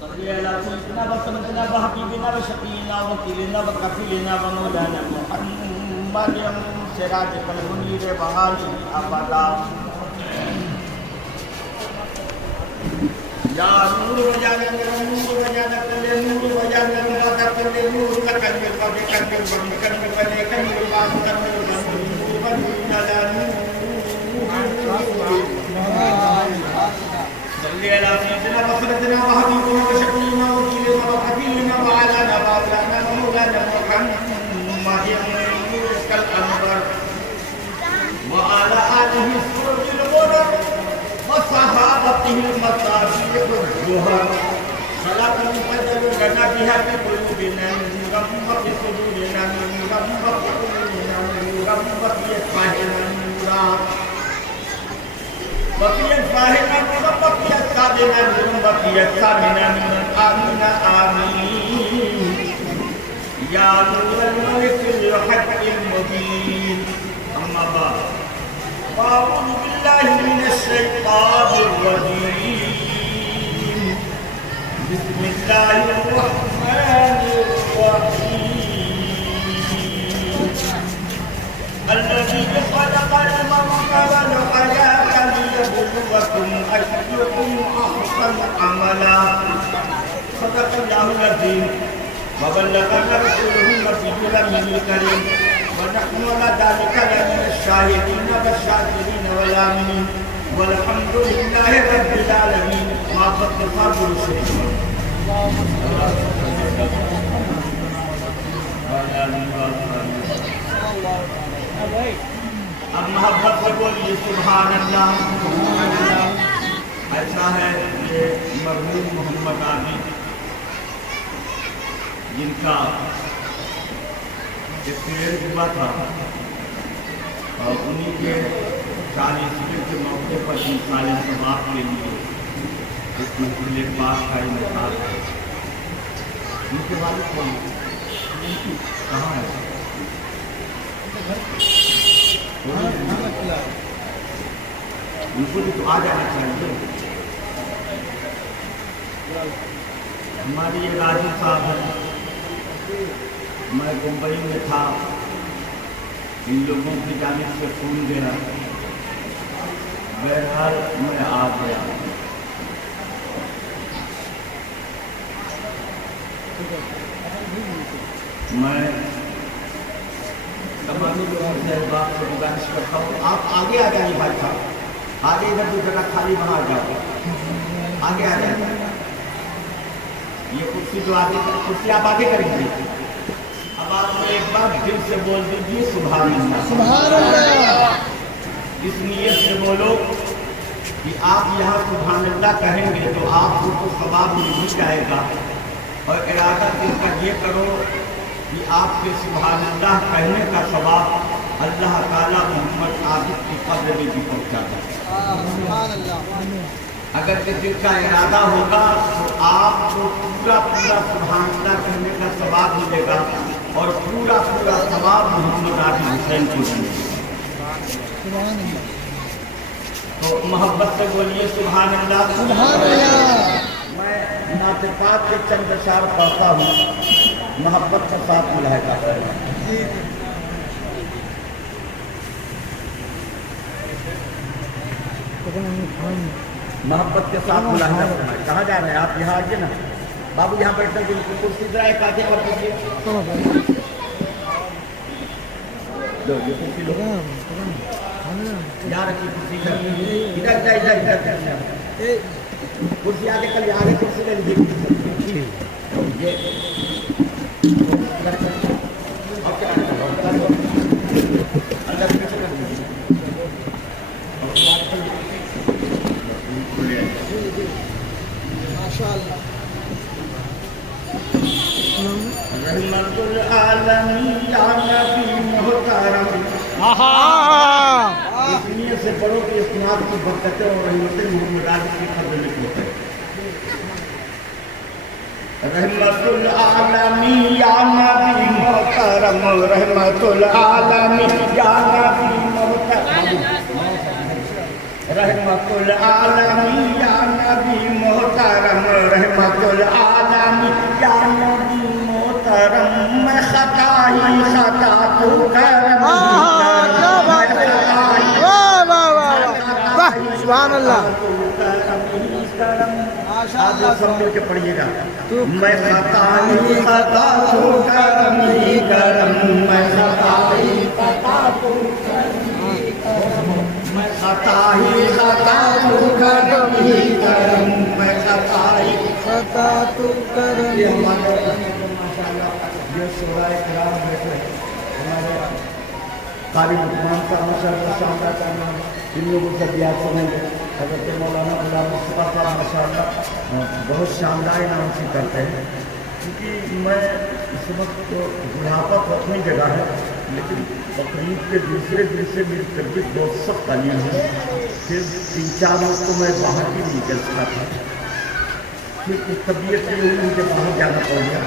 صلی علی سیدنا و سندنا و حبیبنا و شفیعنا و وکیلنا و کفیلنا و مولانا محمد سراج المنیر و آلہ ابدا یا نور و جانا نور و جانا کل نور و جانا نور کل نور کل نور کل نور کل نور کل صلی علی سیدنا و سندنا و حبیبنا و شفیعنا و وکیلنا و کفیلنا و مولانا مولانا محمد الانور وعلى آله السرور الغرر وصحابته المصابيح الزهر صلاة تجل لنا بها في قلوبنا نورا وفي صدورنا نورا وفي قلوبنا نورا وفي أفواهنا نورا وفي أفواهنا نورا وفي أصحابنا نورا وفي أصحابنا نورا آمين آمين يا نور الملك الحق المبين أما بعد فأعوذ بالله من الشيطان الرجيم بسم الله الرحمن الرحيم الذي خلق الموت والحياة ليبلوكم أيكم أحسن عملا صدق الله العظيم وبلغ رسوله النبي الأمين الكريم ونحن على ذلك لمن الشاهدين والشاكرين والآمنين والحمد لله رب العالمين ما فضل الشيخ اب محبت سے بولیے سبحان اللہ. ایسا ہے یہ مرحوم محمد عابد جن کا ایکسیڈنٹ ہوا تھا اور انہی کے 40ویں کے موقع پر انسان ثواب کے لیے اس محفل پاک کا انعقاد ہے. ان کے والد کون کہاں ہے؟ ان کو بھی تو آ جانا چاہیے. ہمارے یہ راجو صاحب ہیں، میں ممبئی میں تھا، ان لوگوں کی جانب سے فون گیا، بہرحال میں آ گیا. میں تمام لوگوں سے بات سے گزارش کرتا ہوں آپ آگے آ جائیے بھائی صاحب، آگے ادھر جو جگہ خالی وہاں آ جاؤ، آگے آ جائیے. یہ کرسی جو آگے کرسی آپ آگے کریں گے. اب آپ ایک بار دل سے بول دیجیے سبحان اللہ. سبحان اللہ. اس نیت سے بولو کہ آپ یہاں سبحان اللہ کہیں گے تو آپ کو ثواب مل جائے گا، اور ارادہ دل کا یہ کرو کہ آپ کے سبحان اللہ کہنے کا ثواب اللہ تعالیٰ محمد عابد کی قبر میں بھی پہنچا دے. سبحان اللہ. اگر کہ دل کا ارادہ ہوگا تو آپ کو پورا سبحان اللہ کہنے کا ثواب ملے گا، اور پورا ثواب محمد عابد حسین کو ملے گا. تو محبت سے بولیے سبحان اللہ. سبحان اللہ. میں ناطقات کے چند اشعار پڑھتا ہوں، محبت کے ساتھ ملاحظہ کرنا. محبت کے ساتھ ملاحظہ کرنا. کہاں جا رہے ہیں آپ؟ یہاں آئیے نا بابو، یہاں بیٹھنے کی کرسی ذرا ایک آگے اور دیجیے. لو یہ کرسی لو، یہاں رکھیے کرسی. ادھر کرسی آگے کر لیا، آگے کرسی لے لیجیے. رحمت العالمین یا نبی محترم. اس لیے سے پڑھو کہ اسناد کی برکتیں اور رحمتیں محمد عابد کی قبر میں پہنچے. رحمت العالمین یا نبی محترم، رحمت العالمین یا نبی محترم، رحمت العالمین یا نبی محترم، رحمت العالمین ہی خطا تو کرم ہی کیا کرم بات ہے واہ واہ واہ واہ سبحان اللہ ماشاء آپ اللہ سب مل کے پڑھیے گا میں خطا ہی خطا تو کرم ہی کرم میں خطا ہی خطا تو میں خطا ہی خطا تو کرم ہی کرم میں خطا ہی خطا تو کرم یہ ہمارے یہ سورہ کرام بیٹھے ہمارے قاری عثمان صاحب ماشاءاللہ شاندار کرنا ان لوگوں سے بیات سنیں گے حضرت مولانا اللہ مصطفیٰ صاحب ماشاءاللہ بہت شاندار نام سے کرتے ہیں کیونکہ میں اس وقت تو بڑھاپا تو اپنی جگہ ہے لیکن تقریب کے دوسرے دن سے میری طبیعت بہت سخت آئی ہے پھر 3-4 وقت تو میں باہر بھی نہیں نکل سکا تھا پھر طبیعت یہ ہوئی مجھے باہر جانا پڑ گیا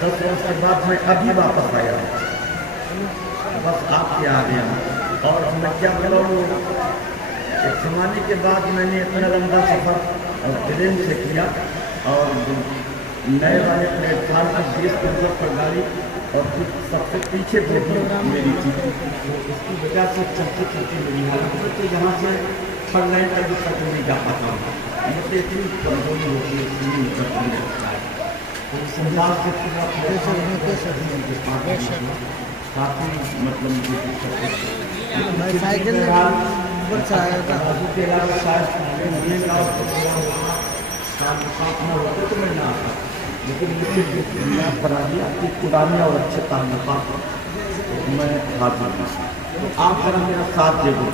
10 برس کے بعد میں ابھی واپس آیا بس آپ کے آ گیا اور میں کیا بتاؤں ایک زمانے کے بعد میں نے اتنا لمبا سفر ٹرین سے کیا اور نئے والے پلیٹ فارم پر 20 منظر پر گاڑی اور پھر سب سے پیچھے بیٹھی میری تھی تو اس کی وجہ سے چلتے چلتے میری حالت میں تو یہاں سے تھرڈ لائن کا بھی تک نہیں جا پاتا ہوں مجھے اتنی کمزوری ہوتی ہے اتنی نہیں ہوتا ہے تو اس انداز سے کافی مطلب مجھے دقت سائیکل اوپر سے آیا تھا کے علاوہ شاید مجھے نہ ہوتا تو میں نہ آتا لیکن مجھے بنا دیا کہ پرانے اور اچھے تعلقات میں حاضر ہوں تو آپ ذرا میرا ساتھ دے دو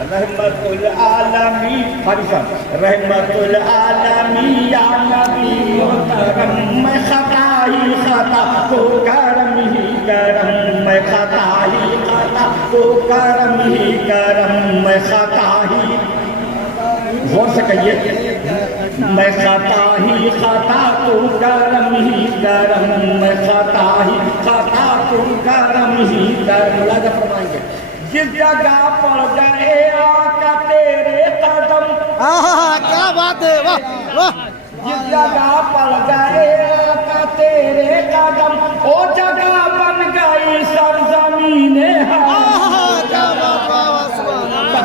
رحمت العالمین فارسان رحمت العالمین یا نبی محترم میں خطا ہی خطا تو کرم ہی کرم میں خطا ہی خطا تو کرم ہی کرم میں خطا ہی غور سے کہیے میں خطا ہی خطا تو کرم ہی کرم میں خطا ہی خطا تو کرم ہی کرم لگا فرمائیں گے جس جگہ پڑ گئے آقا تیرے قدم کیا بات ہے واہ واہ جس جگہ پڑ گئے آقا تیرے قدم وہ جگہ بن گئی سرزمین کیا بات واہ سبحان اللہ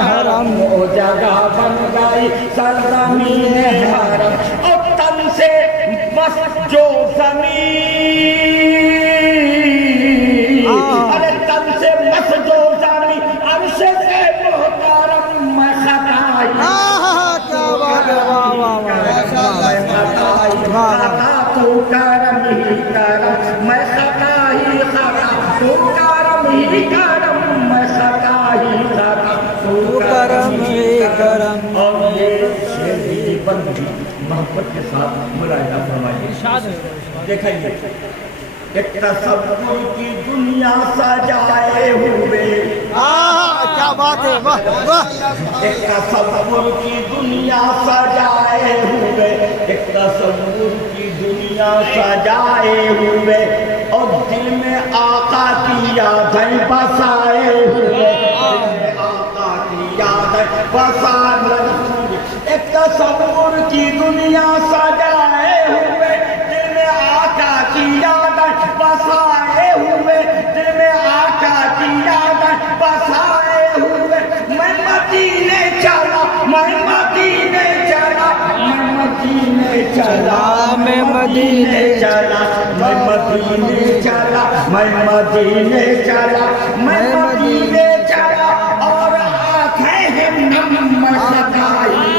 حرم وہ جگہ بن گئی سرزمین حرم اور تن سے بس جو زمین ارے تن سے بس جو زمین عرش سے محترم میں خطا ہی کیا بات ہے واہ واہ واہ خطا تو کرم ہی کرم میں خطا ہی خطا تو کرم ہی کرم میں خطا ہی خطا تو کرم ہی کرم اور یہ شعر بھی بند بھی محبت کے ساتھ ملاحظہ فرمائیے دیکھائیے ایک تصور کی دنیا سجائے ہوئے کیا بات ہے واہ واہ ایک تصور کی دنیا سجائے ہوئے ایک تصور کی دنیا سجائے ہوئے اور دل میں آقا کی یادیں بسائے ہوئے دل میں آقا کی یادیں بسائے ایک تصور کی دنیا سجائے ہوئے دل میں آقا کی یادیں بسائے ہوئے دل میں آقا کی یادیں بسائے ہوئے میں مدینے چلا میں مدینے چلا میں مدینے چلا میں مدینے چلا میں مدینے چلا میں مدینے چلا میں مدینے چلا اور آنکھیں نم سجائی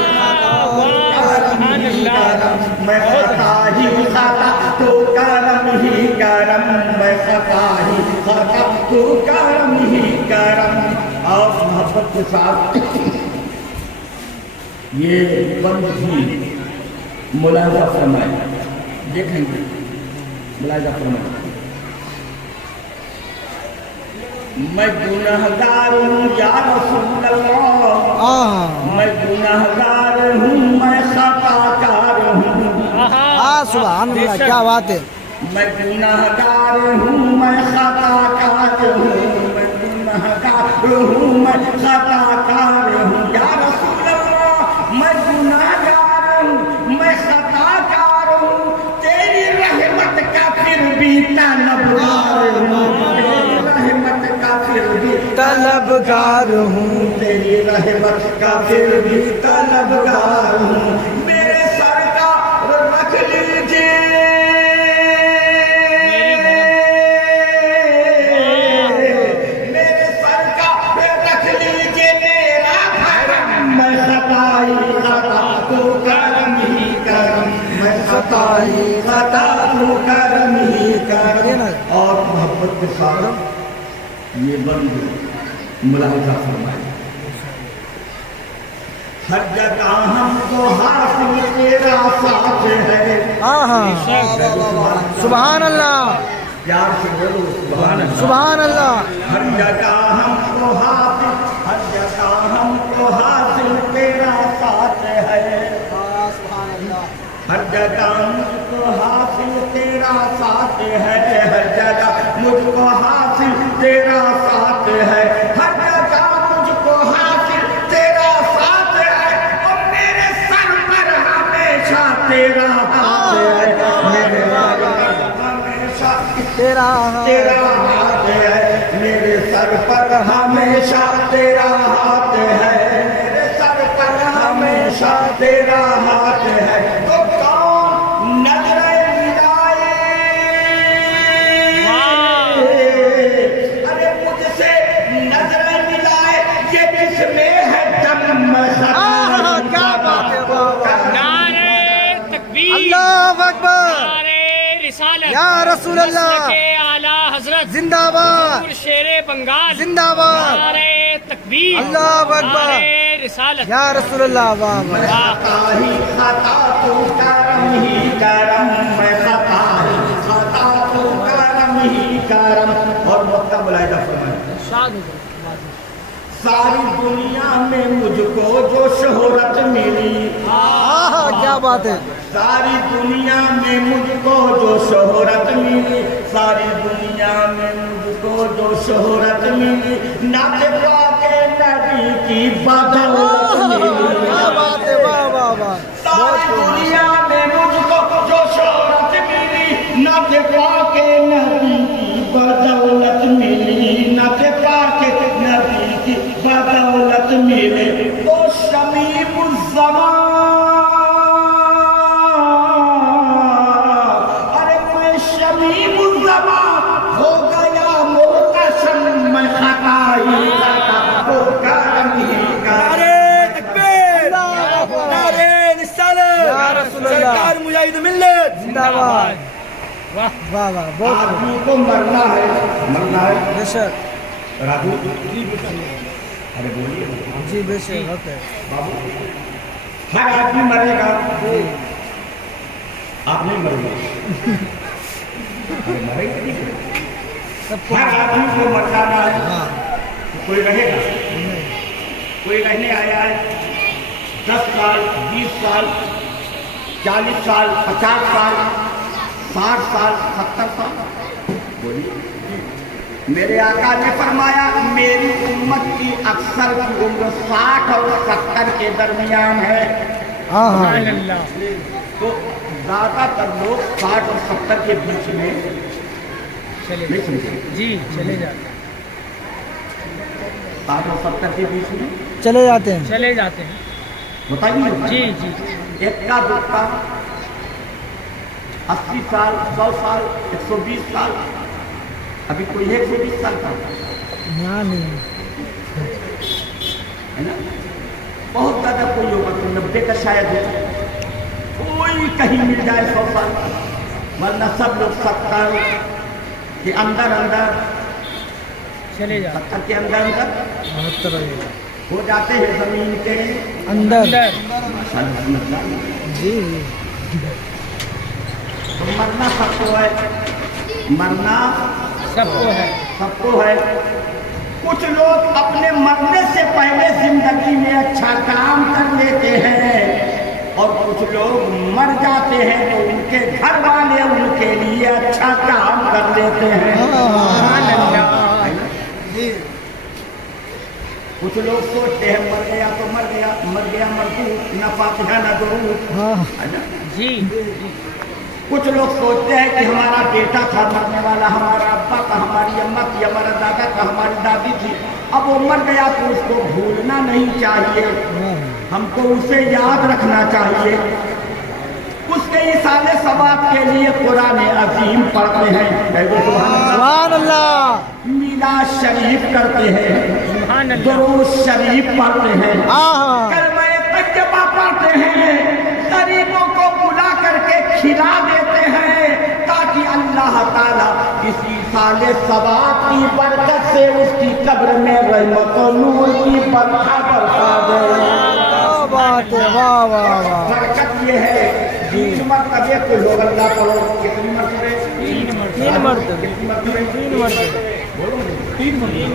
میں خطا ہی خطا تو کرم ہی کرم میں خطا ہی خطا تو کرم ہی کرم اور محبت کے ساتھ یہ بند بھی ملاحظہ فرمائے دیکھیں گے ملاحظہ فرمائے میں گنہگار ہوں یا رسول اللہ میں گنہگار ہوں میں خطا کار ہوں سبحان اللہ کیا بات ہے میں گنہگار ہوں میں خطا کار ہوں میں گنہگار ہوں میں خطا کار ہوں یا رسول اللہ میں گنہگار ہوں میں خطا کار ہوں تیری رحمت کا پھر بھی طلب طلبگار ہوں، تیری رحمت کا پھر بھی طلبگار ہوں، میرے سر کا رکھ لیجیے، میرے سر کا رکھ لیجیے میرا بھرم، میں خطائی خطا تو کرم ہی کرم، میں خطائی خطا تو کرم ہی کرم۔ اور محبت کے ساتھ یہ بند ملاحظہ فرمائے، ہر جگہ ہم کو حاصل تیرا ساتھ ہے، سبحان اللہ، پیار سے بولو سبحان اللہ، سبحان اللہ، ہر جگہ ہم کو حاصل، ہر جگہ ہم کو حاصل تیرا ساتھ ہے، ہر جگہ مجھ کو حاصل تیرا ساتھ ہے، ہر جگہ مجھ کو حاصل تیرا ساتھ ہے، ہر جگہ مجھ کو حاصل تیرا ساتھ ہے، اور میرے سر پر ہمیشہ تیرا ہاتھ ہے، میرے سر پر ہمیشہ تیرا تیرا ہاتھ ہے، میرے سر پر ہمیشہ تیرا ہاتھ ہے، میرے سر پر ہمیشہ تیرا ہاتھ ہے، تو کون نظر ملائے، ارے مجھ سے نظر ملائے، یہ کس میں ہے دم، کیا بات ہے، نعرے تکبیر، اللہ اکبر، نعرے رسالت، یا رسول اللہ، مسلک اعلیٰ حضرت زندہ باد، حضور شیر بنگال، زندہ باد، نعرے تکبیر، اللہ اکبر، نعرے رسالت، یا رسول اللہ، واہ واہ، خطا ہی خطا تو کرم ہی کرم، میں خطا ہی خطا تو کرم ہی کرم۔ اور موقع ملاحظہ فرمائے، شاد ہو جائے۔ ساری دنیا میں مجھ کو جو شہرت ملی، کیا بات ہے، ساری دنیا میں مجھ کو جو شہرت ملی، ساری دنیا میں مجھ کو جو شہرت ملی، نعت پاک نبی کی بدولت ملی، کیا بات ہے، واہ واہ واہ، ساری دنیا میں مجھ کو جو شہرت ملی، نعت پاک نبی کی بدولت ملی، نعت پاک نبی کی بدولت ملی، تو شمیب الزمان، ارے میں شمیب الزمان ہو گیا محتشم، میں خطائی خطا تو کرم ہی کرم۔ یا رسول اللہ، مجاہد ملت زندہ باد، واہ، واہ واہ، بہت آدمی کو مرنا ہے بے شک، راجو، ارے بولیے جی بے شک، حق ہے، بابو، ہر آدمی مرے گا، آپ نہیں مرے گا، ارے مرے گا نہیں، سب کو، ہر آدمی کو مرنا ہے، ہاں، کوئی رہے گا، کوئی رہنے آیا ہے 10 سال 20 سال 40 سال 50 سال 60 سال 70 سال، بولیے، میرے آقا نے فرمایا میری امت کی اکثر کی عمر 60 اور 70 کے درمیان ہے، ہاں ہاں، سبحان اللہ، تو زیادہ تر لوگ 60 اور 70 کے بیچ میں چلے نہیں سمجھے، جی چلے جاتے 60 اور 70 کے بیچ میں چلے جاتے ہیں، چلے جاتے ہیں، بتائیے، جی جی، ایک کا دکا 80 سال 100 سال 120 سال، ابھی کوئی ہے 120 سال کا یہاں نہیں، ہے نا، بہت زیادہ کوئی ہوگا تو 90 کا شاید ہو، کوئی کہیں مل جائے 100 سال، ورنہ سب لوگ 70 کے اندر چلے جاتے 70 کے اندر 72 ہو جاتے ہیں زمین کے اندر، اندر، جی جی، تو مرنا سب کو ہے، مرنا سب کو ہے، سب کو ہے، کچھ لوگ اپنے مرنے سے پہلے زندگی میں اچھا کام کر لیتے ہیں، اور کچھ لوگ مر جاتے ہیں تو ان کے گھر والے ان کے لیے اچھا کام کر لیتے ہیں، سبحان اللہ، کچھ لوگ سوچتے ہیں مر گیا تو مر گیا، مر گیا مرفوع، نہ فاتحہ نہ درود، ہاں، ہے نا؟ جی، کچھ لوگ سوچتے ہیں کہ ہمارا بیٹا تھا مرنے والا، ہمارا ابا تھا، ہماری اماں تھی، ہمارا دادا تھا، ہماری دادی تھی، اب وہ مر گیا تو اس کو بھولنا نہیں چاہیے، ہم کو اسے یاد رکھنا چاہیے، اس کے ایصال ثواب کے لیے قرآن عظیم پڑھتے ہیں، سبحان اللہ، میلاد شریف کرتے ہیں، سبحان اللہ، درود شریف پڑھتے ہیں، ہاں کلمہ طیبہ پڑھتے ہیں، غریبوں کو بلا کر کے کھلا دیتے ہیں تاکہ اللہ تعالیٰ اس ایصال ثواب کی برکت سے اس کی قبر میں رحمت و نور کی برکھا برسا دے۔ کیا بات ہے، واہ واہ واہ، برکت یہ ہے 3 مرتبے قل هو اللہ پڑھو، کتنی مرتبے؟ 3 مرتبے، 3 مرتبے، کتنی مرتبے؟ 3 مرتبے، بولو مجھے۔ 3 مرتبے،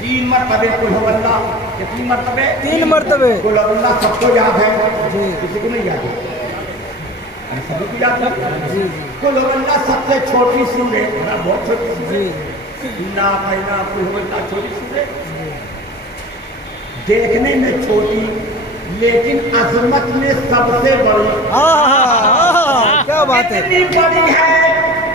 3 مرتبے قل هو اللہ، کتنی مرتبے؟ 3 مرتبے، قل هو اللہ سب کو یاد ہے، جی کسی کو نہیں یاد ہے؟ ارے سبھی کو یاد ہے؟ جی قل هو اللہ سب سے چھوٹی سورہ، بہت چھوٹی جی سورہ، نا پہنا قل هو اللہ چھوٹی سورہ، دیکھنے میں چھوٹی لیکن عظمت میں سب سے بڑی، کیا بات ہے، اتنی بڑی ہے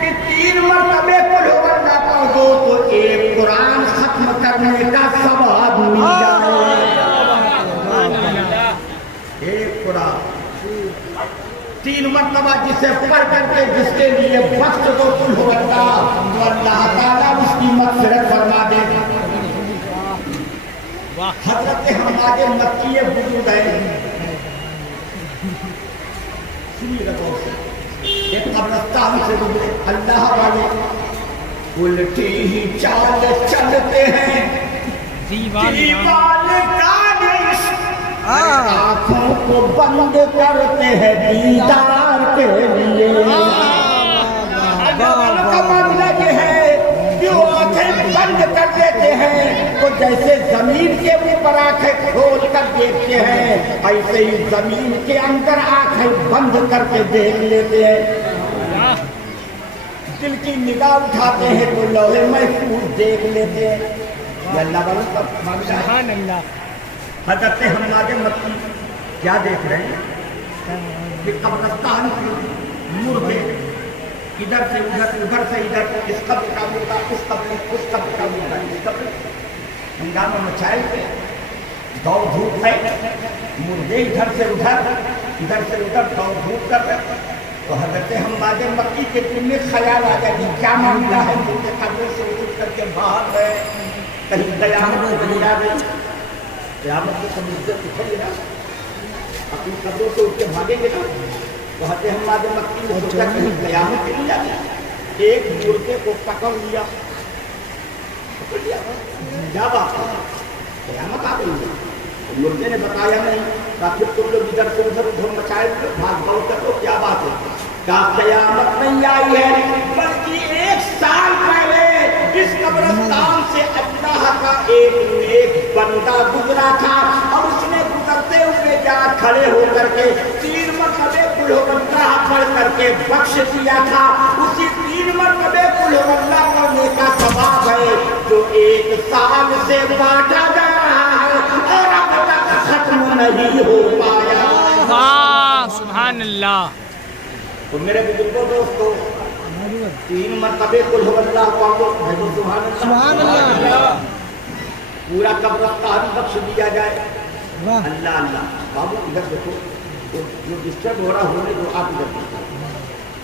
کہ 3 مرتبے قل هو اللہ پڑھ دو تو ایک قرآن ختم کرنے کا ثواب مل جائے گا۔ ایک قرآن 3 مرتبہ جسے پڑھ کر کے جس کے لیے وقت دو قل هو اللہ تو اللہ تعالیٰ اس کی مغفرت فرما دے گا۔ حضرت حماد مکی وجود ہے، سنیے گا غور سے، ایک قبرستان سے گزرے، اللہ والے الٹی ہی چال چلتے ہیں، دیوال دانش آنکھوں کو بند کرتے ہیں دیدار کے لیے۔ اللہ والوں کا معاملہ یہ ہے کہ وہ آنکھیں بند کر دیتے ہیں تو جیسے زمین کے اوپر آنکھیں کھول کر دیکھتے ہیں ایسے ہی زمین کے اندر آنکھیں بند کر کے دیکھ لیتے ہیں، دل کی نگاہ اٹھاتے ہیں تو لوح محفوظ دیکھ لیتے ہیں۔ یہ اللہ والوں کا معاملہ ہے۔ سبحان اللہ، حضرت حماد مکی کیا دیکھ رہے ہیں کہ قبرستان کی مردے ادھر سے ادھر سے ادھر، اس قبر کا مردہ اس قبر، اس قبر کا مردہ اس قبر، ہنگامہ مچائے پہ دوڑ دھوپ ہے، مردے ادھر سے ادھر دوڑ دھوپ کر رہے۔ تو حضرت حماد مکی کے دل میں خیال آ گیا کہ کیا معاملہ ہے، مردے قبر سے اٹھ کر کے باہر ہے، کہیں قیامت نہیں آ گئی، قیامت کو سمجھتے اٹھے گا، اپنی قبروں سے اٹھ کے بھاگیں گے نا۔ تو حضرت حماد مکی نے سوچا کہ قیامت نہیں آتی، ایک مردے کو پکڑ لیا، کیا بات ہے قیامت آ گئی ہے؟ مردے نے بتایا نہیں، پھر تم لوگ ادھر سے ادھر دھوم مچائے بھاگ دوڑ کر، تو کیا بات ہے؟ کیا قیامت نہیں آئی ہے، بلکہ 1 سال پہلے اس قبرستان سے اللہ کا ایک بندہ گزرا تھا اور اس نے گزرتے ہوئے جا کھڑے ہو کر کے 3 مرتبے قل هو اللہ پڑھ کر کے بخش دیا تھا۔ اسی 3 مرتبے قل هو اللہ پڑھنے کا ثواب ہے جو 1 سال سے بانٹا جا رہا ہے اور اب تک ختم نہیں ہو پایا۔ واہ، سبحان اللہ، تو میرے بزرگوں دوستو 3 مرتبے قل هو اللہ پڑھو، سبحان اللہ، پورا قبرستان بخش دیا جائے۔ اللہ اللہ، بابو ادھر دیکھو، جو ڈسٹرب ہو رہا ہونے جو آپ ادھر دیکھو،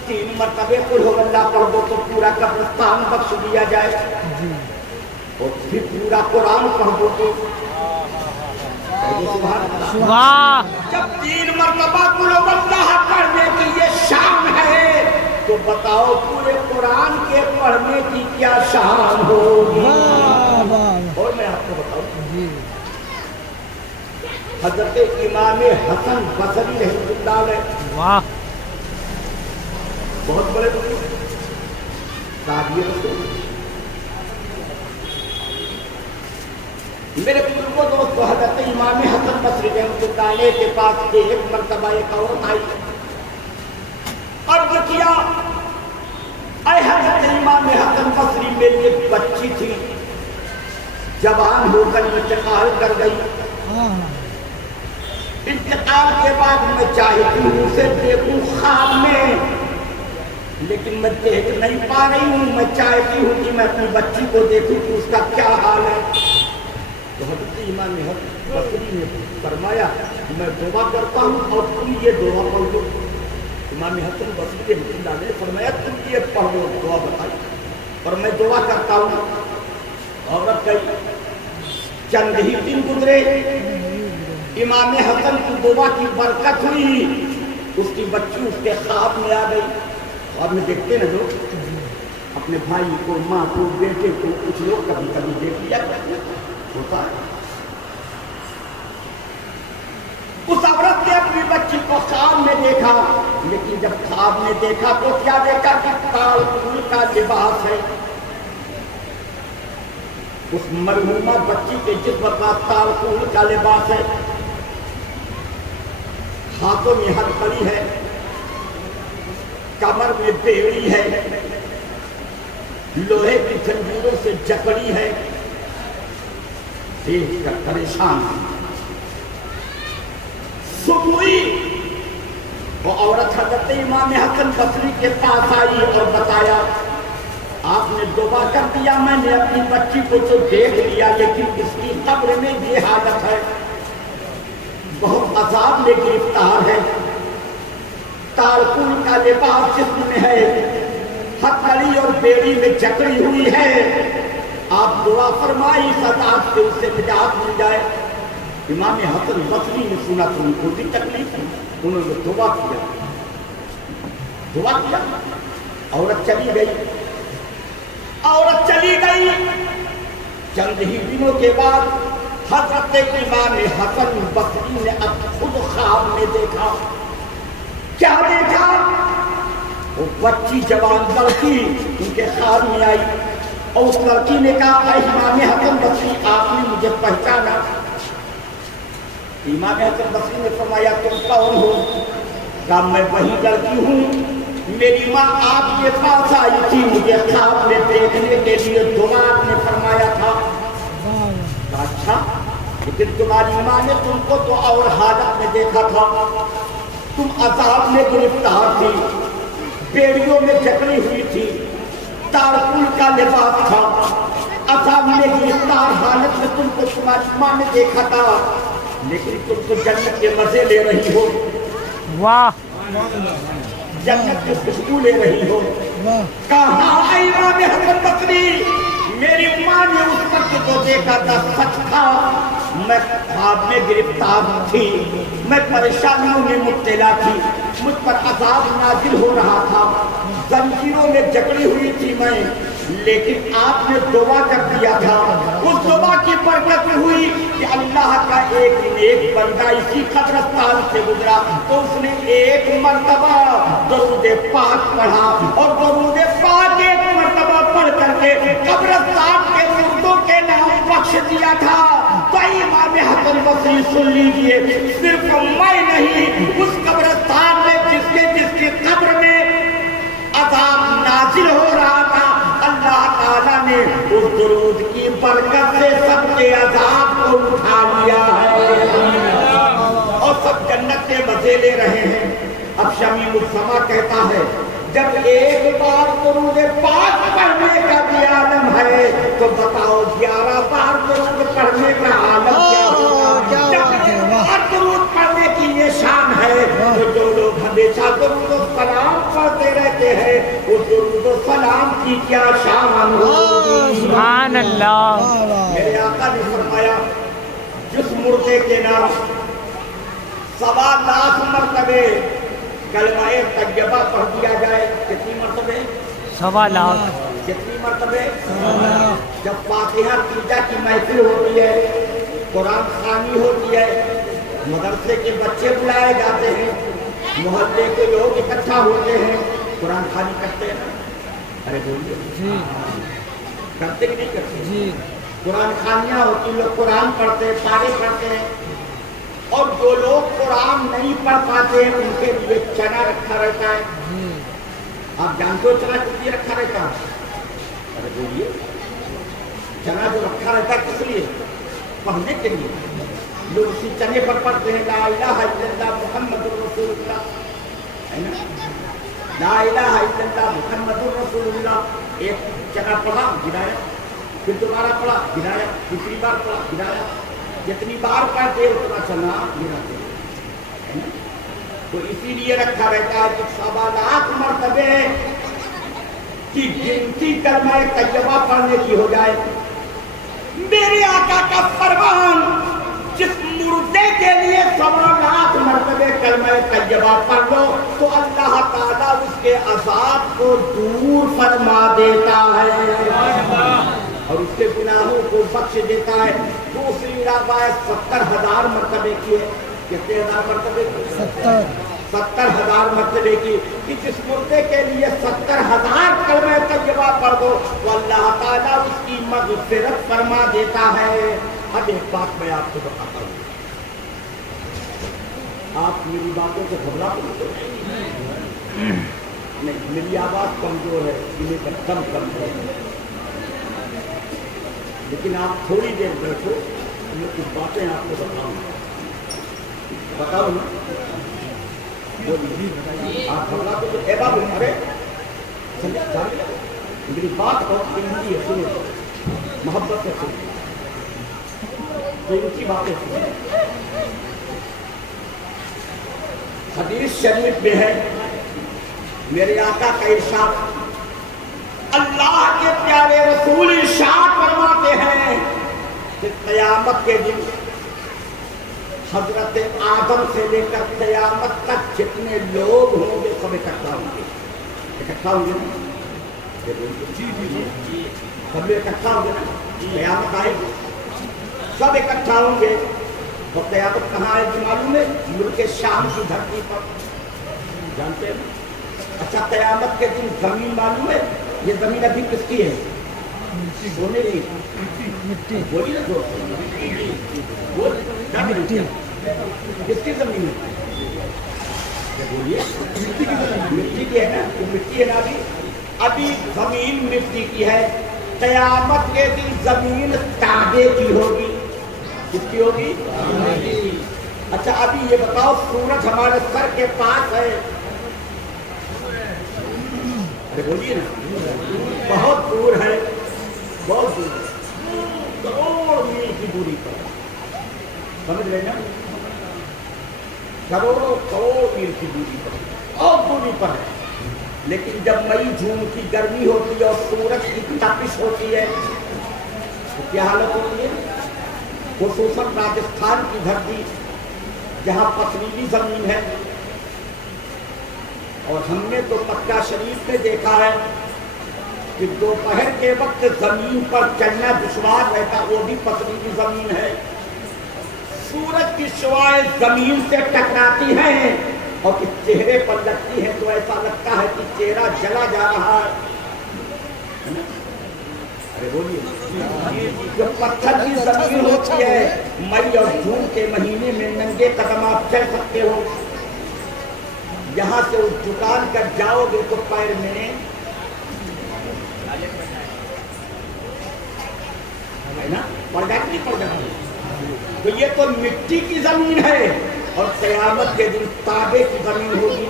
3 مرتبے قل هو اللہ پڑھ دو تو پورا قبرستان بخش دیا جائے، اور پھر پورا قرآن پڑھ دو تو واہ، جب 3 مرتبہ قل هو اللہ پڑھنے کی یہ شان ہے تو بتاؤ پورے قرآن کے پڑھنے کی کیا شان ہوگی۔ اور میں آپ کو بتاؤں، حضرت امام حسن بصری رحمۃ اللہ علیہ، واہ، بہت بڑے صحابی رسول، میرے بزرگوں دوستو حضرت امام حسن بصری رحمۃ اللہ علیہ کے پاس ایک مرتبہ ایک عورت آئی، عرض کیا اے حضرت امام حسن بصری میری ایک بچی تھی، جوان ہو کر انتقال کر گئی، انتقال کے بعد میں چاہتی ہوں اسے دیکھوں خواب میں، لیکن میں دیکھ نہیں پا رہی ہوں، میں چاہتی ہوں کہ میں اپنی بچی کو دیکھوں کہ اس کا کیا حال ہے۔ تو حضرت امام حسن بصری نے فرمایا میں دعا کرتا ہوں اور تم یہ دعا پڑھ لو. امام حسن بصری رحمۃ اللہ نے فرمایا تم یہ پڑھ لو, دعا بتائی اور میں دعا کرتا ہوں. عورت گئی, چند ہی دن گزرے, امام حسن کی دعا کی برکت ہوئی, اس کی بچی اس کے خواب میں آ گئی. خواب میں دیکھتے نا لوگ اپنے بھائی کو, ماں کو, بیٹے کو, کچھ لوگ کبھی کبھی دیکھ لیا ہوتا ہے. اس عورت نے اپنی بچی کو خواب میں دیکھا, لیکن جب خواب میں دیکھا تو کیا دیکھا کہ تال پھول کا لباس ہے. اس مرحومہ بچی کے جسم پر تال پھول کا لباس ہے, ہاتھوں میں ہتھکڑی ہے, کمر میں بیڑی ہے, لوہے کی زنجیروں سے جکڑی ہے. دیکھ کر پریشان صبح ہوئی, وہ عورت حضرت امام حسن بصری کے پاس آئی اور بتایا آپ نے دعا کر دیا, میں نے اپنی بچی کو تو دیکھ لیا لیکن اس کی قبر میں یہ حالت ہے, بہت عذاب میں گرفتار ہے, تالپور کا لباس جسم میں ہے, ہتھکڑی اور بیڑی میں جکڑی ہوئی ہے. آپ دعا فرمائی اس عذاب سے اسے نجات مل جائے. امام حسن بصری نے سنا تو ان کو بھی تکلیف تھی, انہوں نے دعا کیا. عورت چلی گئی. چند ہی دنوں کے بعد حضرت امام حسن بصری نے اب خود خواب میں دیکھا. کیا دیکھا؟ وہ بچی جوان لڑکی ان کے خواب میں آئی اور اس لڑکی نے کہا اے امام حسن بصری آپ نے مجھے پہچانا؟ امام حسن بصری نے فرمایا تم کون ہو؟ کہا میں وہی لڑکی ہوں, میری ماں آپ کے پاس آئی تھی مجھے خواب میں دیکھنے کے لیے, دعا آپ نے فرمایا تھا. اچھا, لیکن تمہاری ماں نے تم کو تو اور حالت میں دیکھا تھا, تم عذاب میں گرفتار تھی, بیڑیوں میں جکڑی ہوئی تھی, تارپول کا لباس تھا, عذاب میں گرفتار حالت میں تم کو تمہاری ماں نے دیکھا تھا, لیکن تم تو جنت کے مزے لے رہی ہو. واہ, جنت کی خوشبو لے رہی ہو. کہاں اے امام حسن بصری, میری ماں نے اس وقت کو دیکھا تھا, سچ تھا, میں خواب میں گرفتار تھی, میں پریشانیوں میں مبتلا تھی, مجھ پر عذاب نازل ہو رہا تھا, زنجیروں میں جکڑی ہوئی تھی میں, لیکن آپ نے دعا کر دیا تھا. اس دعا کی برکت ہوئی کہ اللہ کا ایک نیک بندہ اسی قبرستان سے گزرا تو اس نے ایک مرتبہ درود پاک پڑھا, اور درود پاک ایک مرتبہ پڑھ کر کے قبرستان کے مردوں کے نام بخش دیا تھا. تو امام حسن بصری سن لیجئے, صرف میں نہیں, اس قبرستان میں جس کی قبر میں عذاب نازل ہو رہا تھا, اللہ تعالیٰ نے اس درود کی برکت سے سب کے عذاب کو اٹھا لیا ہے اور سب جنت کے مزے لے رہے ہیں. اب شمیم السما کہتا ہے جب ایک بار درود پاک پڑھنے کا بھی عالم ہے تو بتاؤ 11 بار درود پڑھنے کا عالم کیا ہوگا. جب ایک بار درود پڑھنے کی یہ شان ہے تو جو لوگ ہمیشہ درود و سلام پڑھتے رہتے ہیں اس درود و سلام کی کیا شان ہوگی. سبحان اللہ. میرے آقا نے فرمایا جس مردے کے نام 1.25 لاکھ مرتبے کلمہ طیبہ پڑھ دیا جائے, کتنی مرتبے؟ 1.25 لاکھ. کتنی مرتبے؟ جب فاتحہ تیجا کی محفل ہوتی ہے, قرآن خوانی ہوتی ہے, مدرسے کے بچے بلائے جاتے ہیں, محلے کے لوگ اکٹھا ہوتے ہیں, قرآن خوانی کرتے ہیں. ارے بولیے جی, کرتے کہ نہیں کرتے؟ جی, قرآن خوانیاں ہوتی, لوگ قرآن پڑھتے ہیں, پارے پڑھتے ہیں, اور جو لوگ قرآن نہیں پڑھ پاتے ہیں ان کے لیے چنا رکھا رہتا ہے. آپ جانتے ہو چنا کس لیے رکھا رہتا ہے؟ ارے بولیے, چنا جو رکھا رہتا ہے کس لیے؟ پڑھنے کے لیے. لوگ اسی چنے پر پڑھتے ہیں لا الہ الا اللہ محمد رسول اللہ, ہے نا, لا الہ الا اللہ محمد رسول اللہ. ایک چنا پڑھا گرایا, پھر دوبارہ پڑھا گرایا، تیسری بار پڑھا گرایا، جتنی بار پڑھتے اتنا سنا گراتے. تو اسی لیے رکھا رہتا ہے کہ 1.25 لاکھ مرتبے کی گنتی کلمہ طیبہ پڑھنے کی ہو جائے. میرے آقا کا فرمان، جس مردے کے لیے 1.25 لاکھ مرتبے کلمہ طیبہ پڑھ لو تو اللہ تعالیٰ اس کے عذاب کو دور فرما دیتا ہے اور اس کے گناہوں کو بخش دیتا ہے. دوسری روایت 70,000 مرتبے کی ہے. کتنے ہزار مرتبے کی؟ 70,000 مرتبے کی. کہ جس مردے کے لیے 70,000 کلمہ طیبہ پڑھ دو تو اللہ تعالیٰ اس کی مغفرت فرما دیتا ہے. اب ایک بات میں آپ کو بتاتا ہوں، آپ میری باتوں سے گھبرا نہیں، میری آواز کمزور ہے، انہیں پر کم ہے، لیکن آپ تھوڑی دیر بیٹھو، میں کچھ باتیں آپ کو بتاؤں نا. آپ گھبرا تو اے بابو، ارے میری بات بہت قیمتی ہے، سنو محبت سے سنو، قیمتی باتیں سنو. حدیث شریف میں ہے میرے آقا کا ارشاد، اللہ کے پیارے رسول ارشاد فرماتے ہیں کہ قیامت کے دن حضرت آدم سے لے کر قیامت تک جتنے لوگ ہوں گے سب اکٹھا ہوں گے. اکٹھا ہوں گے نا؟ سب اکٹھا ہوں گے نا؟ قیامت آئے گی، سب اکٹھا ہوں گے. اور قیامت کہاں آئے گی معلوم ہے؟ ملک شام کی دھرتی پر. جانتے ہیں؟ اچھا قیامت کے دن زمین معلوم ہے؟ یہ زمین ابھی کس کی ہے؟ سونے کی. بولی نا دوست، کس کی زمین ہے؟ بولیے. مٹی کی ہے نا؟ مٹی ہے نا. ابھی زمین مٹی کی ہے. قیامت کے دن زمین تانبے کی ہوگی. کس کی ہوگی؟ اچھا ابھی یہ بتاؤ، سورج ہمارے سر کے پاس ہے، بولیے نا، بہت دور ہے، بہت دور، کروڑ میل کی دوری پر. سمجھ رہے نا؟ کروڑوں کروڑ میل کی دوری پر، اور دوری پر ہے. لیکن جب مئی جون کی گرمی ہوتی ہے اور سورج کی تپش ہوتی ہے تو کیا حالت ہوتی ہے؟ خصوصاً راجستھان کی دھرتی جہاں پتریلی زمین ہے، اور ہم نے تو مکہ شریف میں دیکھا ہے کہ دوپہر کے وقت زمین پر چلنا دشوار رہتا، وہ بھی پتریلی زمین ہے. سورج کی شعاعیں زمین سے ٹکراتی ہیں اور اس چہرے پر لگتی ہیں تو ایسا لگتا ہے کہ چہرہ جلا جا رہا ہے. ارے بولیے، جو پتھر کی زمین ہوتی ہے، مئی اور جون کے مہینے میں ننگے قدم آپ چل سکتے ہو. یہاں سے اس دکان کر جاؤ گے تو پیر میں پڑ جاتی پڑ جاتی. تو یہ تو مٹی کی زمین ہے اور قیامت کے دن تانبے کی زمین ہوگی.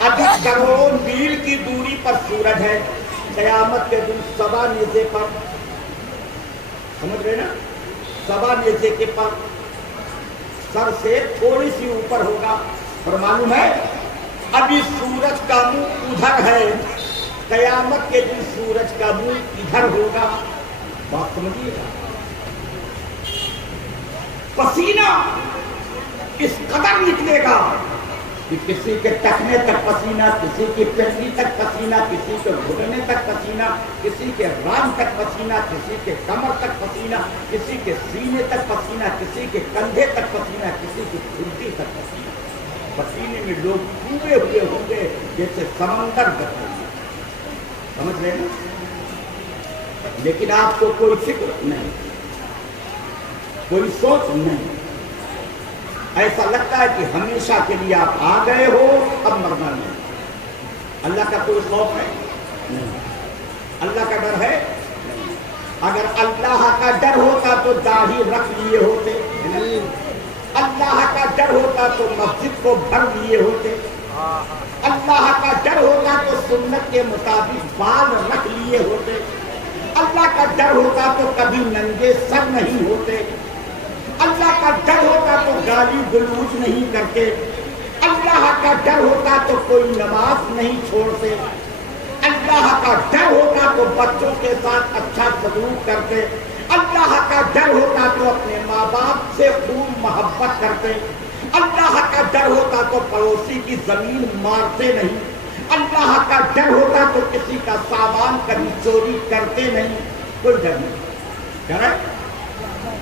ابھی کروڑوں میل کی دوری پر سورج ہے، قیامت کے دن سبا نیزے پر، سمجھ رہے نا؟ سبا نیزے کے پر سر سے تھوڑی سی اوپر ہوگا. اور معلوم ہے ابھی سورج کا منہ ادھر ہے، قیامت کے دن سورج کا منہ ادھر ہوگا. بات سمجھیے گا. پسینہ اس قدر نکلے گا کہ کسی کے ٹکنے تک پسینہ، کسی کی پنڈلی تک پسینہ، کسی کے گھٹنے تک پسینہ، کسی کے ران تک پسینہ، کسی کے کمر تک پسینہ، کسی کے سینے تک پسینہ، کسی کے کندھے تک پسینہ، کسی کی گھٹی تک پسینہ. پسینے میں لوگ ڈوبے ہوئے ہوں گے جیسے سمندر بہتا ہے. سمجھ رہے ہیں؟ لیکن آپ کو کوئی فکر نہیں، کوئی سوچ نہیں. ایسا لگتا ہے کہ ہمیشہ کے لیے آپ آ گئے ہو، اب مرنا نہیں. اللہ کا کوئی خوف ہے نہیں، اللہ کا ڈر ہے. اگر اللہ کا ڈر ہوتا تو داڑھی رکھ لیے ہوتے، اللہ کا ڈر ہوتا تو مسجد کو بھر لیے ہوتے، اللہ کا ڈر ہوتا تو سنت کے مطابق بال رکھ لیے ہوتے، اللہ اللہ کا ڈر ہوتا تو کبھی ننگے سر نہیں ہوتے، اللہ کا ڈر ہوتا تو گالی گلوچ نہیں کرتے، اللہ کا ڈر ہوتا تو کوئی نماز نہیں چھوڑتے، اللہ کا ڈر ہوتا تو بچوں کے ساتھ اچھا سلوک کرتے، اللہ کا ڈر ہوتا تو اپنے ماں باپ سے خوب محبت کرتے، اللہ کا ڈر ہوتا تو پڑوسی کی زمین مارتے نہیں، اللہ کا ڈر ہوتا تو کسی کا سامان کبھی چوری کرتے نہیں، کوئی ڈر نہیں۔ ڈر ہے؟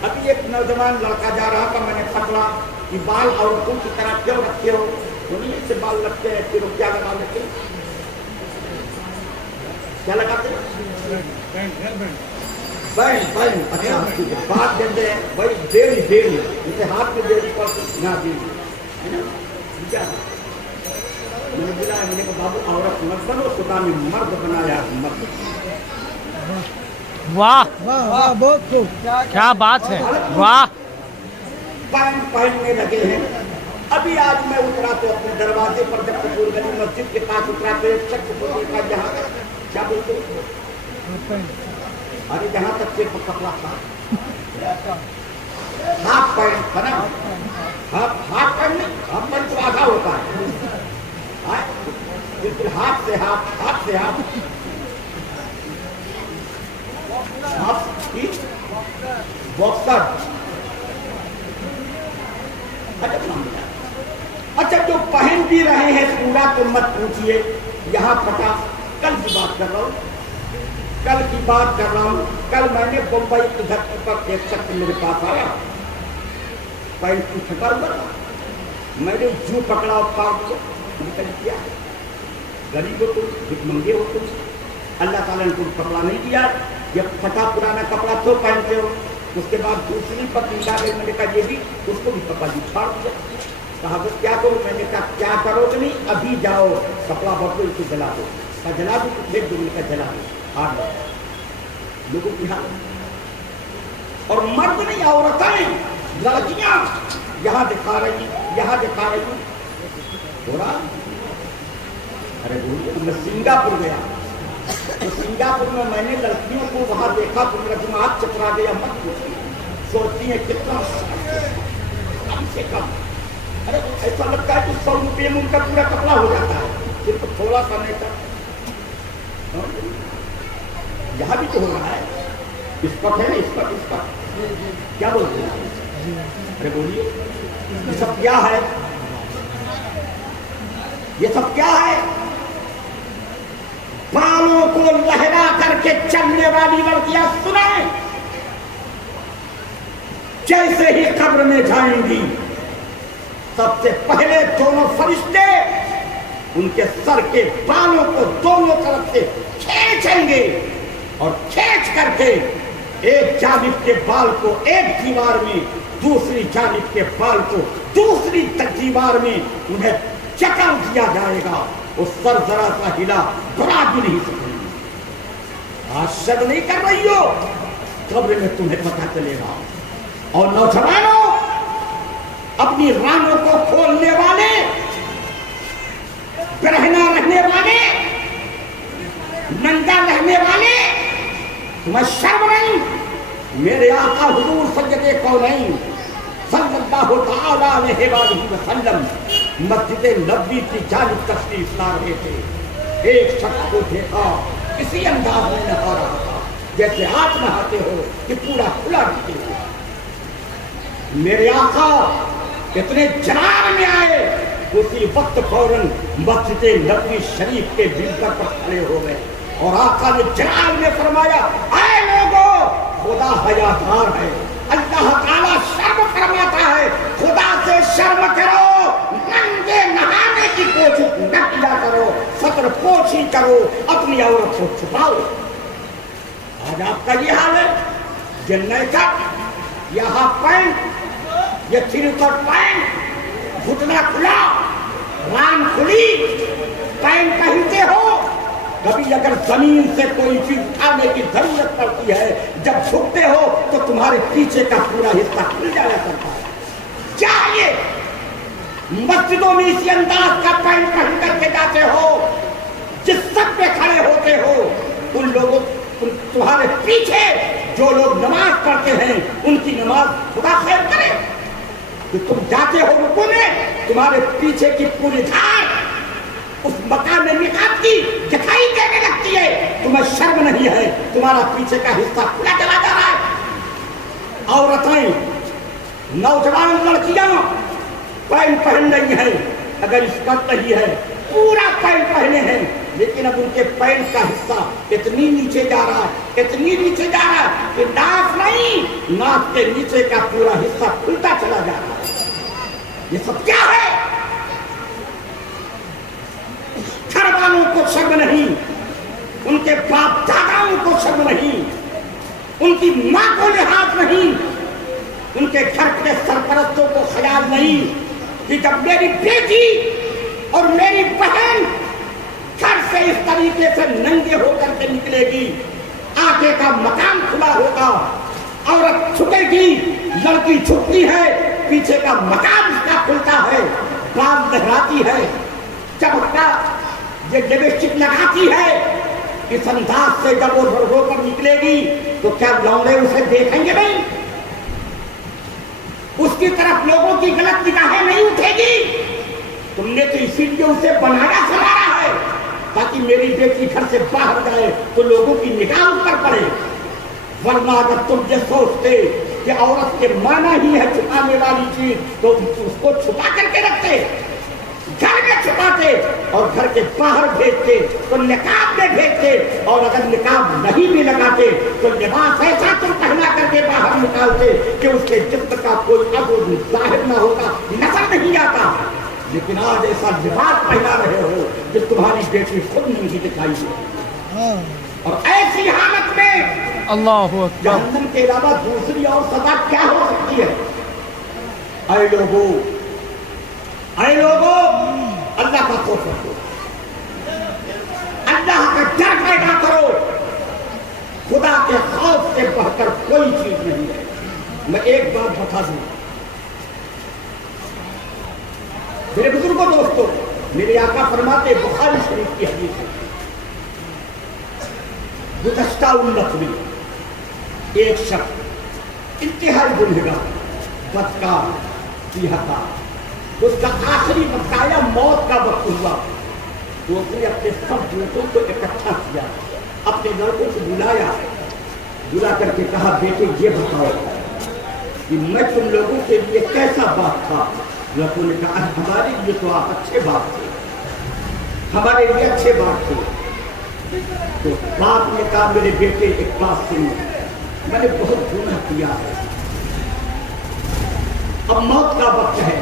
ابھی ایک نوجوان لڑکا جا رہا تھا، میں نے پکڑا کہ بال عورتوں کی طرح کیوں رکھتے ہو؟ انہیں سے بال رکھتے ہیں، پھر کیا لگا لیتے؟ کیا لگاتے ہیں؟ بین اچھا بات دیتے ہیں بھائی، دیری جیسے ہاتھ میں دیری پڑتی نہ دیری ہے نا، کیا میں نے بولا، میں نے کہا بابو عورت مت بنو، خدا نے مرد بنایا مرد۔ واہ واہ واہ بہت خوب، کیا بات ہے، واہ پین پہننے لگے ہیں۔ ابھی آج میں اترا تو اپنے دروازے پر جب کپور گلی مسجد کے پاس اترا تو ایک شخص کو دیکھا، جہاں کیا بولتے ارے جہاں تک صرف کپڑا تھا، ہاف پینٹ تھا نا، ہاف پینٹ نہیں، ہاف پینٹ تو آدھا ہوتا ہے، بالکل ہاتھ سے ہاتھ باکسر۔ اچھا جو پہن بھی رہے ہیں پورا تو مت پوچھئے، یہاں پٹا کل کی بات کر رہا ہوں، کل میں نے بمبئی کی دھرتی پر ایک شخص میرے پاس آیا، پینٹ کی پھٹا ہوا تھا، میں نے جو پکڑا اور کاٹ کو نکل کیا، غریب ہو تم، بھک منگے ہو تم، اللہ تعالیٰ نے تم کپڑا نہیں دیا، یہ پھٹا پرانا کپڑا تو پہنتے ہو۔ اس کے بعد دوسری پتنی لا گئی، میں نے کہا یہ بھی، اس کو بھی کپڑا بھی چھاڑ دیا۔ کہا بس کیا کروں؟ میں نے کہا کیا کرو گے نہیں، ابھی جاؤ کپڑا بدلو، اس کو جلا دو۔ کہا جلا دو، ایک دو منٹ کا جلا دو، آ جاؤ۔ لوگوں کی حالت، اور مرد نہیں عورتیں، لڑکیاں یہاں دکھا رہی ہو رہا۔ ارے بولیے، میں سنگاپور گیا تو سنگاپور میں نے لڑکیوں کو وہاں دیکھا تو میرا دماغ چکرا گیا، مت پوچھیے، سوچتی ہیں کتنا کم سے کم، ارے ایسا لگتا ہے کہ 100 روپئے میں ان کا پورا کپڑا ہو جاتا ہے، صرف تھوڑا سا نہیں تھا۔ یہاں بھی تو ہو رہا ہے، اس پر ہے نا، اس پر کیا بولتے ہیں؟ ارے بولیے، یہ سب کیا ہے؟ یہ سب کیا ہے؟ بالوں کو لہرا کر کے چلنے والی لڑکیاں سنیں، جیسے ہی قبر میں جائیں گی سب سے پہلے دونوں فرشتے ان کے سر کے بالوں کو دونوں طرف سے کھینچیں گے، اور کھینچ کر کے ایک جانب کے بال کو ایک دیوار میں، دوسری جانب کے بال کو دوسری دیوار میں انہیں جکڑ دیا جائے گا، وہ سر ذرا سا ہلا بڑا بھی نہیں سکیں گے۔ آج شد نہیں کر رہی ہو، قبر میں تمہیں پتہ چلے گا۔ اور نوجوانوں، اپنی رانوں کو کھولنے والے، برہنہ رہنے والے، ننگا رہنے والے، تمہیں شرم نہیں؟ میرے آقا حضور سید کونین صلی اللہ تعالیٰ علیہ وآلہ وسلم مسجد نبوی کی جانب تشریف لا رہے تھے، ایک شخص کو دیکھا، اسی انداز میں نہا رہا تھا جیسے آپ نہاتے ہو کہ پورا کھلا رکھتے ہو۔ میرے آقا اتنے جلال میں آئے، اسی وقت فوراً مسجد نبوی شریف کے منبر پر کھڑے ہو گئے، اور آقا نے جلال میں فرمایا، اے لوگوں، خدا حیاتار ہے، اللہ تعالیٰ شرم فرماتا ہے، خدا سے شرم کرو، ننگے نہانے کی کوشش نہ کیا کرو، ستر پوشی کرو، اپنی عورت کو چھپاؤ۔ آج آپ کا یہ حال ہے، یہ نیکا، یہ ہاف پینٹ، یہ تھری کوٹ پینٹ، گھٹنا کھلا، ران کھلی، پینٹ پہنتے ہو، کبھی اگر زمین سے کوئی چیز اٹھانے کی ضرورت پڑتی ہے، جب جھکتے ہو تو تمہارے پیچھے کا پورا حصہ کھل جایا کرتا ہے۔ چاہیے مسجدوں میں اسی انداز کا پینٹ پہن کر کے جاتے ہو، جس سب پہ کھڑے ہوتے ہو، ان لوگوں تمہارے پیچھے جو لوگ نماز پڑھتے ہیں ان کی نماز خدا خیر کرے. کہ تم جاتے ہو رکوع میں, تمہارے پیچھے کی پوری دھاڑ اس مقام نقاب کی دکھائی دینے لگتی ہے. تمہیں شرم نہیں ہے؟ تمہارا پیچھے کا حصہ کھلا چلا جا رہا ہے. عورتیں, نوجوان لڑکیاں پینٹ پہن رہی ہیں, اگر اسکرٹ نہیں ہے پورا پینٹ پہنے ہیں, لیکن اب ان کے پینٹ کا حصہ اتنی نیچے جا رہا ہے, اتنی نیچے جا رہا ہے کہ ناف نہیں, ناف کے نیچے کا پورا حصہ کھلتا چلا جا رہا ہے. یہ سب کیا ہے؟ گھر والوں کو شرم نہیں, ان کے باپ داداؤں کو شرم نہیں, ان کی ماں کو لحاظ نہیں, ان کے گھر کے سرپرستوں کو خیال نہیں کہ جب میری بیٹی اور میری بہن گھر سے اس طریقے سے ننگے ہو کر کے نکلے گی, آگے کا مکان کھلا ہوگا, عورت چھٹے گی, لڑکی چھٹتی ہے, پیچھے کا مکان اس کا کھلتا ہے, بال لہراتی ہے, جب یہ لپسٹک لگاتی ہے, اس انداز سے جب وہ رو کر نکلے گی تو کیا لوڑے اسے دیکھیں گے نہیں؟ اس کی طرف لوگوں کی غلط نگاہیں نہیں اٹھے گی. تم نے تو اسی لیے اسے بنایا سنوارا ہے تاکہ میری بیٹی گھر سے باہر جائے تو لوگوں کی نگاہ پر پڑے. ورنہ اگر تم یہ سوچتے کہ عورت کے معنی ہی ہے چھپانے والی چیز, تو اس کو چھپا کر کے رکھتے, گھر میں چھپاتے اور گھر کے باہر بھیجتے, تو نقاب میں بھیجتے, اور اگر نقاب نہیں بھی لگاتے تو لباس ایسا تم پہنا کر کے باہر نکالتے کہ اس کے جسم کا کوئی عضو ظاہر نہ ہوتا, نظر نہیں آتا. لیکن آج ایسا لباس پہنا رہے ہو کہ تمہاری بیٹی خود نہیں دکھائی دے, اور ایسی حالت میں اللہ اکبر, جہنم کے علاوہ دوسری اور سزا کیا ہو سکتی ہے؟ اے لوگوں, اے لوگوں, اللہ کا خوف رکھو, اللہ کا ڈر پیدا کرو. خدا کے خوف سے بڑھ کر کوئی چیز نہیں ہے. میں ایک بات بتا دوں میرے بزرگوں, دوستوں, میرے آقا فرماتے, بخاری شریف کی حدیث ہے, گزشتہ امت میں ایک شخص انتہائی گنہگار, بدکار, سیاہکار, اس کا آخری وقت آیا, موت کا وقت ہوا, تو اس نے اپنے سب دوستوں کو اکٹھا کیا, اپنے لڑکوں کو بلایا, بلا کر کے کہا, بیٹے یہ بتاؤ کہ میں تم لوگوں کے لیے کیسا باپ تھا؟ لڑکوں نے کہا, ہمارے لیے تو آپ اچھے باپ تھے, ہمارے لیے اچھے باپ تھے. تو باپ نے کہا, میرے بیٹے ایک بات سنو, میں نے بہت گناہ کیا ہے, اب موت کا وقت ہے,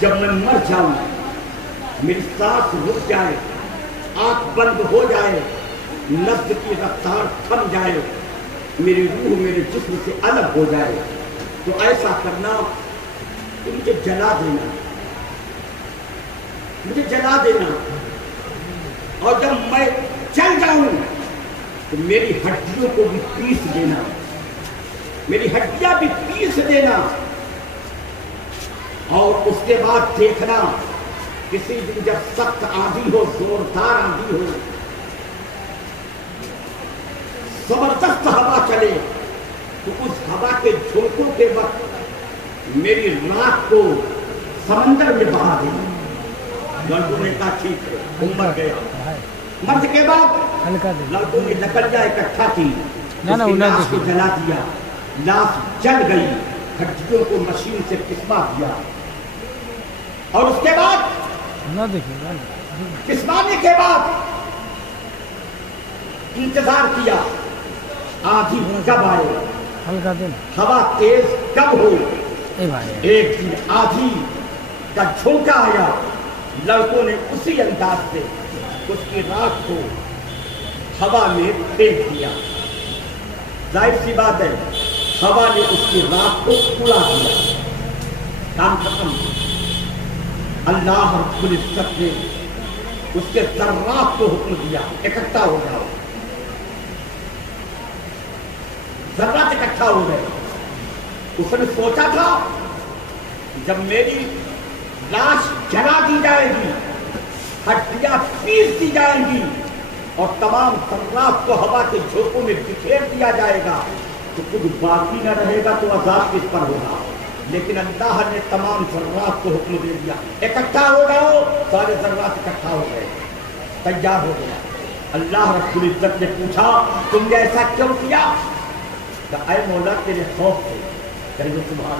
جب میں مر جاؤں, میری سانس رک جائے, آنکھ بند ہو جائے, نبض کی رفتار تھم جائے, میری روح میرے جسم سے الگ ہو جائے, تو ایسا کرنا, مجھے جلا دینا, مجھے جلا دینا, اور جب میں چل جاؤں تو میری ہڈیوں کو بھی پیس دینا, میری ہڈیاں بھی پیس دینا, اور اس کے بعد دیکھنا کسی دن جب سخت آندھی ہو, زوردار آندھی ہو, زبردست ہوا چلے, تو اس ہوا کے جھونکوں کے وقت میری راکھ کو سمندر میں بہا دینا. لڑکوں نے کہا ٹھیک ہے, وہ مر گیا. مرد کے بعد لڑکوں نے لکڑیاں اکٹھا کی, لاش کو جلا دیا, لاش جل گئی, ہڈیوں کو مشین سے پسوا دیا, اور اس کے بعد پسوانے کے بعد انتظار کیا, آندھی کب آئے, ہوا تیز کب ہو. ایک دن آندھی کا جھونکا آیا, لڑکوں نے اسی انداز سے اس کی راکھ کو ہوا میں پھینک دیا. ظاہر سی بات ہے, ہوا نے اس کی راکھ کو اڑا دیا, کام ختم. اللہ رب العزت نے اس کے ذرات کو حکم دیا, اکٹھا ہو جاؤ. ذرات اکٹھا ہو گئے. اس نے سوچا تھا جب میری لاش جلا دی جائے گی, ہڈیاں پیس دی جائیں گی, اور تمام ذرات کو ہوا کے جھونکوں میں بکھیر دیا جائے گا تو کچھ باقی نہ رہے گا تو عذاب کس پر ہوگا. لیکن اللہ نے تمام ذرات کو حکم دے دیا اکٹھا ہو جاؤ. سارے ذرات اکٹھا ہو گئے, تیار ہو گیا. اللہ رب العزت نے پوچھا تم نے ایسا کیوں کیا؟ کہ اے مولا تیرے خوف سے.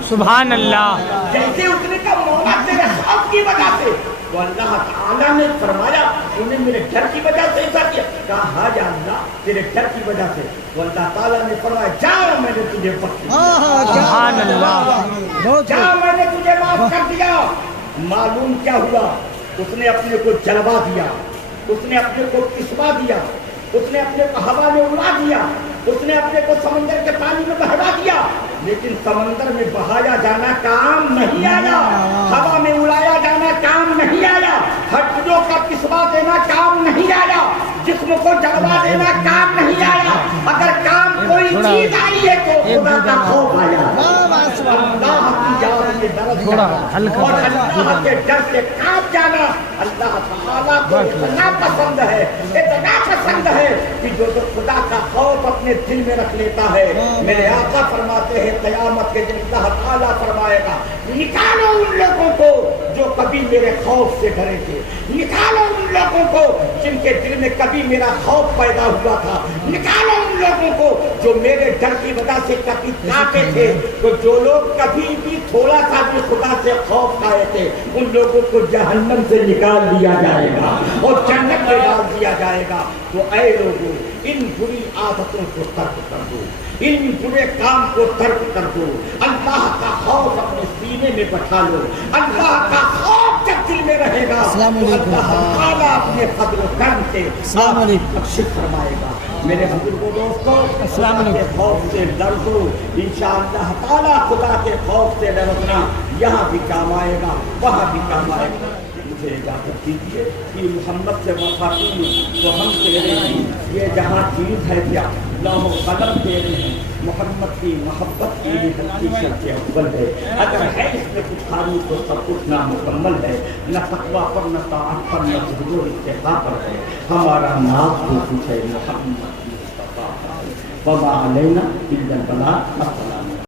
سبحان اللہ. جیسے اس نے کہا مولا تیرے خوف کی وجہ سے, تو اللہ تعالیٰ نے فرمایا انہیں میرے ڈر کی وجہ سے ایسا کیا. کہا ہاں یا اللہ تیرے ڈر کی وجہ سے. تو اللہ تعالیٰ نے فرمایا جاؤ میں نے تجھے بخش دیا. سبحان اللہ. جاؤ میں نے تجھے معاف کر دیا. معلوم کیا ہوا؟ اس نے اپنے کو جلوا دیا, اس نے اپنے کو کسوا دیا, اس نے اپنے کو ہوا میں اڑا دیا, اس نے اپنے کو سمندر کے پانی میں بہا دیا. لیکن سمندر میں بہایا جانا کام نہیں آیا, ہوا میں اڑایا جانا کام نہیں آیا, ہڈیوں کا کسوا دینا کام نہیں آیا, جسم کو جلوا دینا کام نہیں آیا. اگر کام کوئی چیز آئی ہے تو خدا کا خوف آیا, اللہ کی یاد میں درد جانا اور اللہ کے ڈر سے کانپ جانا. اللہ تعالیٰ کو اتنا پسند ہے, اتنا پسند ہے کہ جو خدا کا خوف اپنے دل میں رکھ لیتا ہے. میرے آقا فرماتے ہیں قیامت کے دن اللہ تعالیٰ فرمائے گا نکالو ان لوگوں کو جو کبھی میرے خوف سے ڈرے تھے, نکالو ان لوگوں کو جن کے دل میں کبھی میرا خوف پیدا ہوا تھا, نکالو ان لوگوں کو جو میرے ڈر کی وجہ سے کبھی کانپے تھے. تو جو لوگ کبھی بھی تھوڑا سا بھی خدا سے خوف کھائے تھے ان لوگوں کو جہنم سے نکال دیا جائے گا اور جنت میں ڈال دیا جائے گا. تو اے لوگوں ان بری عادتوں کو ترک کر دو, ان برے کام کو ترک کر دو, اللہ کا خوف اپنے سینے میں بٹھا لو. اللہ کا خوف جب دل میں رہے گا تو اللہ تعالیٰ اپنے فضل و کرم سے بخشش فرمائے گا. میرے بزرگوں دوستوں, خدا کے خوف سے ڈر دو, انشاءاللہ تعالیٰ خدا کے خوف سے ڈرنا یہاں بھی کام آئے گا, وہاں بھی کام آئے گا. مجھے اجازت دیجیے کہ محمد سے وفاقی تو ہم کہہ رہے ہیں یہ جہاں چیز ہے کیا لوح و قلم دے رہے ہیں, محمد کی محبت کی بھی حقیقت سے اول ہے. اگر ہے اس میں کچھ خالی تو سب کچھ نامکمل ہے, نہ تقویٰ پر نہ طاعت پر نہ زہد و اتقاء پر ہے. ہمارا نام تو کچھ ہے محمد مصطفیٰ, وما علینا الا البلاغ.